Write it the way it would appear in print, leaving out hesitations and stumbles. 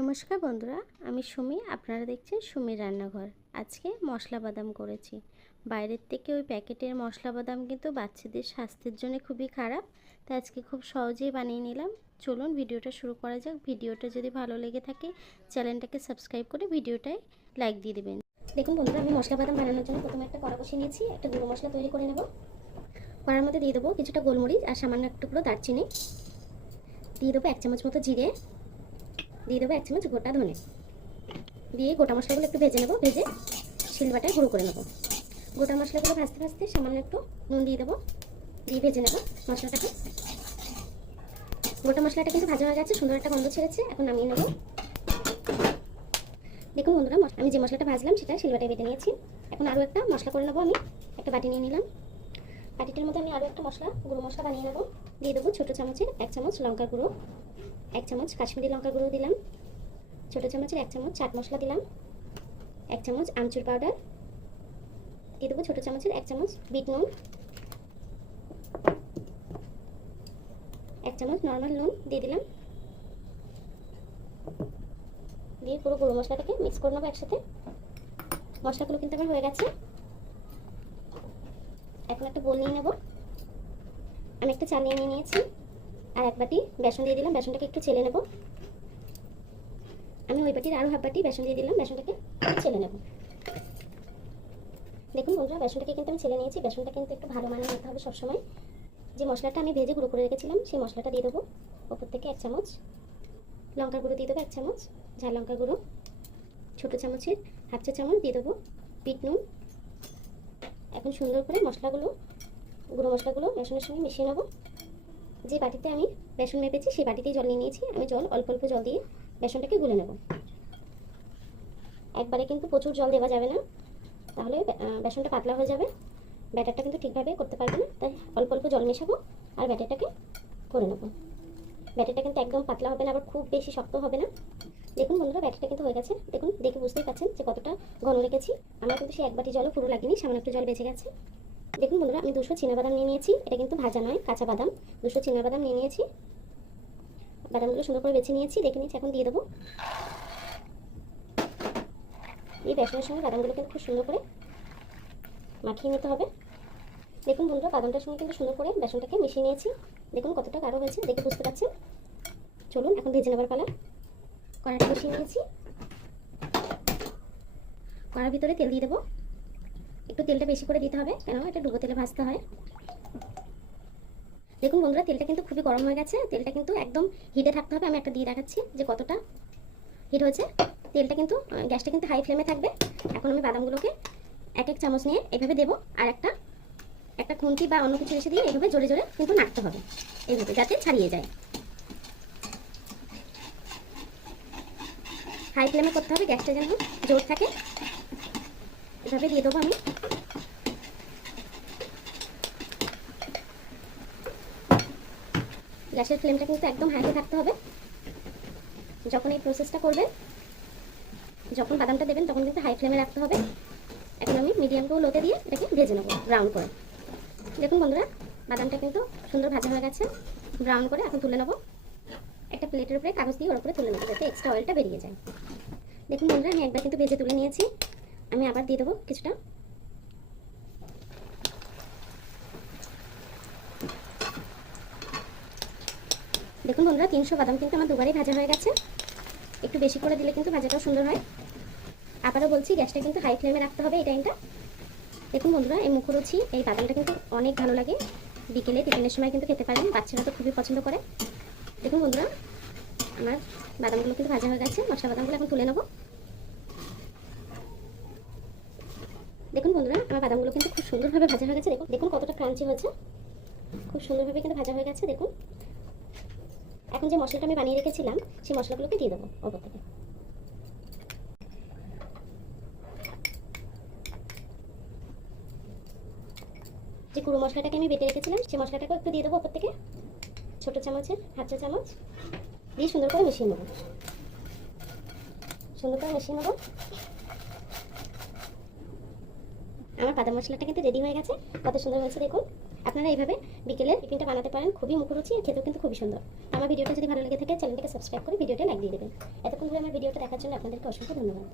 নমস্কার বন্ধুরা, আমি সুমি। আপনারা দেখছেন সুমির রান্নাঘর। আজকে মশলা বাদাম করেছি। বাইরের থেকে ওই প্যাকেটের মশলা বাদাম কিন্তু বাচ্চাদের স্বাস্থ্যের জন্য খুবই খারাপ, তাই আজকে খুব সহজেই বানিয়ে নিলাম। চলুন ভিডিওটা শুরু করা যাক। ভিডিওটা যদি ভালো লেগে থাকে চ্যানেলটাকে সাবস্ক্রাইব করে ভিডিওটায় লাইক দিয়ে দেবেন। দেখুন বন্ধুরা, আমি মশলা বাদাম বানানোর জন্য প্রথমে একটা কড়া বসিয়ে নিয়েছি। একটা গুঁড়ো মশলা তৈরি করে নেব। কড়ার মধ্যে দিয়ে দেবো কিছুটা গোলমরিচ আর সামান্য এক টুকরো দারচিনি। দিয়ে দেবো 1 চামচ মতো জিরে। দিয়ে দেবো 1 চামচ গোটা ধনে। দিয়ে গোটা মশলাগুলো একটু ভেজে নেব। ভেজে শিলবাটায় গুঁড়ো করে নেব। গোটা মশলাগুলো ভাজতে ভাজতে সামান্য একটু নুন দিয়ে দেবো। দিয়ে ভেজে নেব মশলাটাকে। গোটা মশলাটা কিন্তু ভাজা হয়ে গেছে, সুন্দর একটা গন্ধ ছেড়েছে। এখন নামিয়ে নেব। দেখুন বন্ধুরা, আমি যে মশলাটা ভাজলাম সেটা শিলবাটায় বেটে নিয়েছি। এখন আরও একটা মশলা করে নেবো। আমি একটা বাটি নিয়ে নিলাম। বাটিটার মধ্যে আমি আরও একটা গুঁড়ো মশলা বানিয়ে নেব। দিয়ে দেবো ছোটো চামচের 1 চামচ লঙ্কার গুঁড়ো, 1 চামচ কাশ্মীরি লঙ্কার গুঁড়ো দিলাম, ছোটো চামচের 1 চামচ চাট মশলা দিলাম, 1 চামচ আমচুর পাউডার দিয়ে দেবো, ছোটো চামচের 1 চামচ বিট নুন, 1 চামচ নর্মাল নুন দিয়ে দিলাম। দিয়ে পুরো গুঁড়ো মশলাটাকে মিক্স করে নেবো একসাথে। মশলাগুলো কিন্তু আমার হয়ে গেছে। এখন একটা বোল নিয়ে নেব। আমি একটা চাল নিয়ে নিয়েছি আর 1 বাটি বেসন দিয়ে দিলাম। বেসনটাকে একটু চেলে নেব। আমি ওই বাটির আরও হাফ বাটি বেসন দিয়ে দিলাম। বেসনটাকে চেলে নেব। দেখুন বন্ধুরা, বেসনটাকে কিন্তু আমি ছেলে নিয়েছি। বেসনটা কিন্তু একটু ভালো মানের নিতে হবে সবসময়। যে মশলাটা আমি ভেজে গুঁড়ো করে রেখেছিলাম সেই মশলাটা দিয়ে দেবো। ওপর থেকে 1 চামচ লঙ্কার গুঁড়ো দিয়ে দেবো, 1 চামচ ঝাল লঙ্কার গুঁড়ো, ছোটো চামচের হাফ চা চামচ দিয়ে দেবো বিট নুন। এখন সুন্দর করে গুঁড়ো মশলাগুলো বেসনের সঙ্গে মিশিয়ে নেব। যে বাটিতে আমি বেসন মেপেছি সেই বাটিতেই জল নিয়ে নিয়েছি। আমি অল্প অল্প জল দিয়ে বেসনটাকে গুলে নেব। একবারে কিন্তু প্রচুর জল দেওয়া যাবে না, তাহলে বেসনটা পাতলা হয়ে যাবে। ব্যাটারটা কিন্তু ঠিকভাবে করতে পারবে না, তাই অল্প অল্প জল মেশাবো আর ব্যাটারটাকে করে নেব। ব্যাটারটা কিন্তু একদম পাতলা হবে না, আবার খুব বেশি শক্ত হবে না। দেখুন বন্ধুরা, ব্যাটারটা কিন্তু হয়ে গেছে। দেখুন, দেখে বুঝতেই পারছেন যে কতটা ঘন রেখেছি। আমার কিন্তু সেই 1 বাটি জলও পুরো লাগেনি, সামান্য একটু জল বেঁচে গেছে। দেখুন বন্ধুরা, আমি 200 চীনাবাদাম নিয়ে নিয়েছি। এটা কিন্তু ভাজা নয়, কাঁচা বাদাম। 200 চীনাবাদাম নিয়ে নিয়েছি। বাদামগুলো সুন্দর করে বেছে নিয়েছি, দেখে নিয়েছি। এখন দিয়ে দেবো। এই বেসনের সঙ্গে বাদামগুলো কিন্তু খুব সুন্দর করে মাখিয়ে নিতে হবে। দেখুন বন্ধুরা, বাদামটার সঙ্গে কিন্তু সুন্দর করে বেসনটাকে মিশিয়ে নিয়েছি। দেখুন কতটা গাঢ় হয়েছে, দেখে বুঝতে পারছেন। চলুন এখন ভেজে নেবার পালা। কড়াটা বসিয়ে নিয়েছি। কড়ার ভিতরে তেল দিয়ে দেবো। একটু তেলটা বেশি করে দিতে হবে, কেন এটা ডুবো তেলে ভাজতে হয়। দেখুন বন্ধুরা, তেলটা কিন্তু খুবই গরম হয়ে গেছে। তেলটা কিন্তু একদম হিটে থাকতে হবে। আমি একটা দিয়ে দেখাচ্ছি যে কতটা হিট হয়েছে। তেলটা কিন্তু গ্যাসটা কিন্তু হাই ফ্লেমে থাকবে। এখন আমি বাদামগুলোকে 1 চামচ নিয়ে এভাবে দেবো আর একটা খুন্তি বা অন্য কিছু এসে দিয়ে এইভাবে জোরে জোরে কিন্তু নাড়তে হবে, এইভাবে যাতে ছাড়িয়ে যায়। হাই ফ্লেমে করতে হবে, গ্যাসটা যেন জোর থাকে। এভাবে দিয়ে দেবো আমি। গ্যাসের ফ্লেমটা কিন্তু একদম হাইতে থাকতে হবে যখন এই প্রসেসটা করবেন। যখন বাদামটা দেবেন তখন কিন্তু হাই ফ্লেমে রাখতে হবে। এখন আমি মিডিয়াম টু লোতে দিয়ে এটাকে ভেজে নেবো ব্রাউন করে। দেখুন বন্ধুরা, বাদামটা কিন্তু সুন্দর ভাজা হয়ে গেছে ব্রাউন করে। এখন তুলে নেবো। একটা প্লেটের উপরে কাগজ দিয়ে ওর উপরে তুলে নেবো যাতে এক্সট্রা অয়েলটা বেরিয়ে যায়। দেখুন বন্ধুরা, আমি একবার কিন্তু ভেজে তুলে নিয়েছি। আমি আবার দিয়ে দেবো কিছুটা। দেখুন বন্ধুরা, 300 বাদাম কিন্তু আমার দুবারই ভাজা হয়ে গেছে। একটু বেশি করে দিলে কিন্তু ভাজাটাও সুন্দর হয়। আবারও বলছি, গ্যাসটা কিন্তু হাই ফ্লেমে রাখতে হবে এই টাইমটা। দেখুন বন্ধুরা, এই মুখরোচি এই বাদামটা কিন্তু অনেক ভালো লাগে। বিকেলে টিফিনের সময় কিন্তু খেতে পারেন, বাচ্চারা তো খুবই পছন্দ করে। দেখুন বন্ধুরা, আমার বাদামগুলো কিন্তু ভাজা হয়ে গেছে। মশলা বাদামগুলো এখন তুলে নেব। দেখুন বন্ধুরা, আমার বাদামগুলো কিন্তু খুব সুন্দরভাবে ভাজা হয়ে গেছে। দেখুন কতটা ক্রাঞ্চি হয়েছে, খুব সুন্দরভাবে কিন্তু ভাজা হয়ে গেছে। দেখুন, এখন যে মশলাটা আমি বানিয়ে রেখেছিলাম সেই মশলাগুলোকে দিয়ে দেবো ওপর থেকে। যে গুঁড়ো মশলাটাকে আমি বেটে রেখেছিলাম সেই মশলাটাকেও একটু দিয়ে দেবো ওপর থেকে, ছোটো চামচের হাফ চা চামচ দিয়ে সুন্দর করে মিশিয়ে নেবো। সুন্দর করে মিশিয়ে নেবো। আমার বাদাম মশলাটা কিন্তু রেডি হয়ে গেছে। কত সুন্দর হয়েছে দেখুন। আপনারা এইভাবে বিকেলে টিফিনটা বানাতে পারেন, খুবই মুখরোচি আর খেতেও কিন্তু খুবই সুন্দর। আমার ভিডিওটা যদি ভালো লেগে থাকে চ্যানেলটাকে সাবস্ক্রাইব করে ভিডিওটা লাইক দিয়ে দেবেন। এতক্ষণ ধরে আমার ভিডিওটা দেখার জন্য আপনাদেরকে অসংখ্য ধন্যবাদ।